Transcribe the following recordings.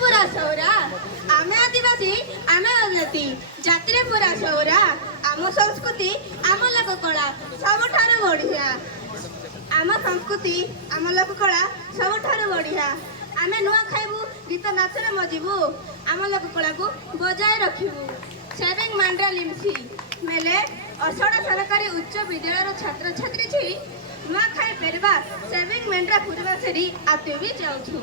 ପୁରା ସୌରା ଆମେ ଆଦିବାସୀ ଆମେ ଉନ୍ନତି ଜାତିରେ ପୁରା ସୌରା ଆମ ସଂସ୍କୃତି ଆମ ଲୋକ କଳା ସବୁଠାରୁ ବଢିଆ ଆମ ସଂସ୍କୃତି ଆମ ଲୋକ କଳା ସବୁଠାରୁ ବଢିଆ ଆମେ ନୂଆ ଖାଇବୁ ଗୀତ ନାଚରେ ମଜିବୁ ଆମ ଲୋକ କଳାକୁ ବଜାୟ ରଖିବୁ ସେଭିଂ ମାଣ୍ଡ୍ରା ଲିମ୍ସି মেলে অসড়া সরকারি উচ্চ বিদ্যালয়ের ছাত্রছাত্রী ছি নূয়া খাই পেরবা সেভিং মেন্ড্রা পুরবা সেরি আতে বি যাউছু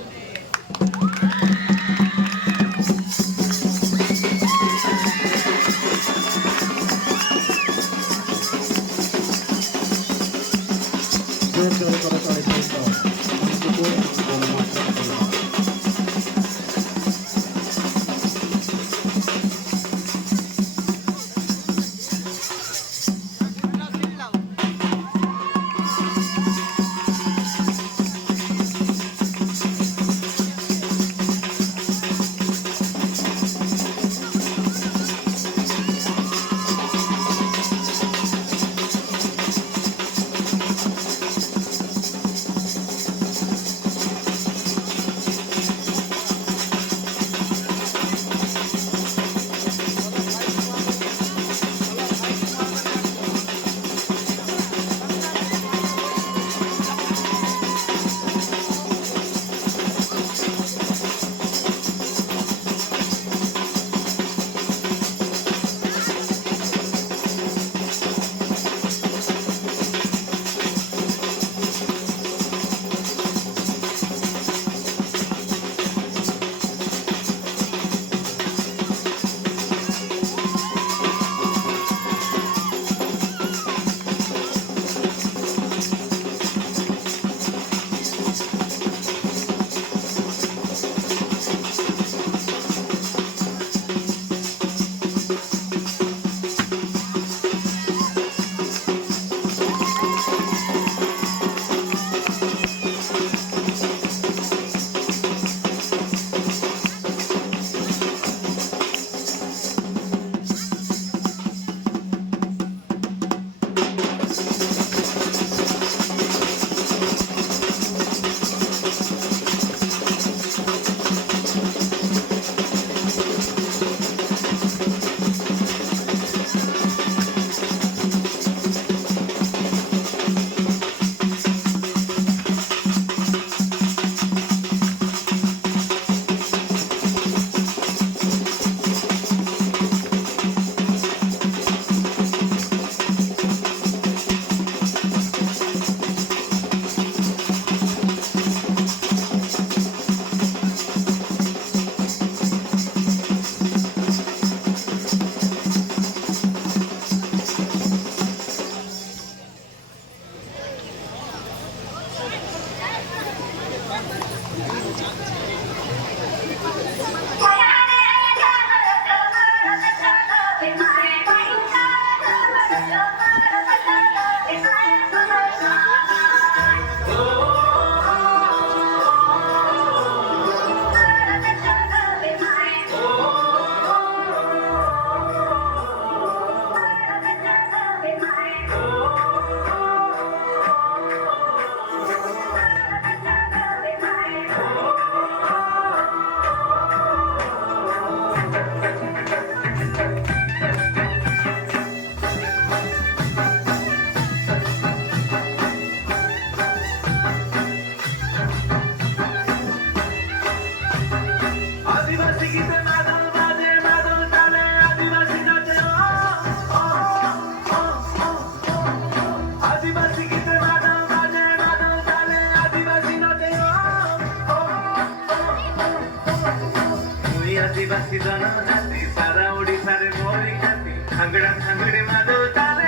आदिवासी जनजाति सारा ओडिशारे मोरी जाति भांगड़ा भांगड़े मादो ताले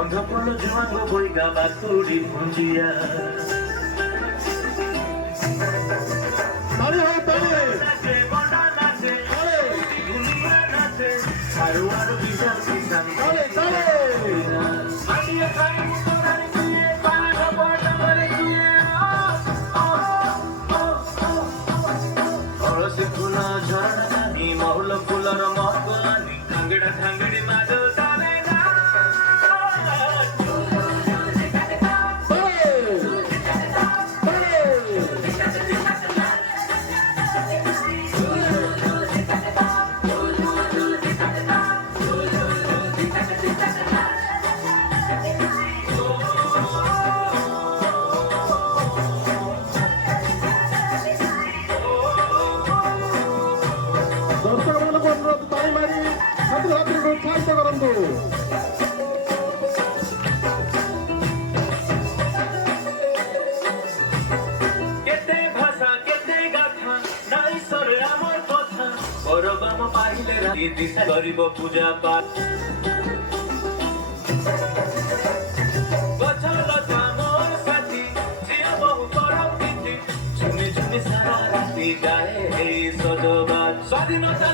ଅନ୍ଧପୂର୍ଣ୍ଣ ଜୁଆଙ୍ଗ ବଇଗା ବାତୁଡ଼ି ଭୁଞ୍ଜିଆ ନାଚେ ବଣ୍ଡା ନାଚେ ଗୁଲିଆ ନାଚେ ଆରୁ ଆରୁ ବିଶାଲ କିସାନ ମାଟିଏ ଖାଇ ମୁଣ୍ଡରେ କିଏ ପାଗ ପଟରେ କିଏ ଅଳସୀ ଫୁଲ ଝରଣା ନାନୀ ମହୁଲ ଫୁଲର ମହକାନୀ ଠାଙ୍ଗେଡ଼ା ଠାଙ୍ଗେଡ଼ି ମାଦ ତାଳେ ନା ଦର୍ଶକମାନଙ୍କୁ ଅନୁରୋଧ ତାଳି ମାରି ଛାତ୍ରଛାତ୍ରୀଙ୍କୁ ଉତ୍ସାହିତ କରନ୍ତୁ। କେତେ ଭାଷା କେତେ ଗାଥା ନାଇଁ ସରେ ଆମର କଥା ପରବାମ ପାଇଲେ ରାତି ଦିଶା କରିବ ପୂଜା ପାଠ ଗଛ ଲତା ମୋର ସାଥୀ ଝିଅ ବହୁ କରନ୍ତି ଝୁମି ଝୁମି ସାରା ରାତି ଗାଏ ହେଇ ସଜବାଜ ସ୍ୱାଧୀନତା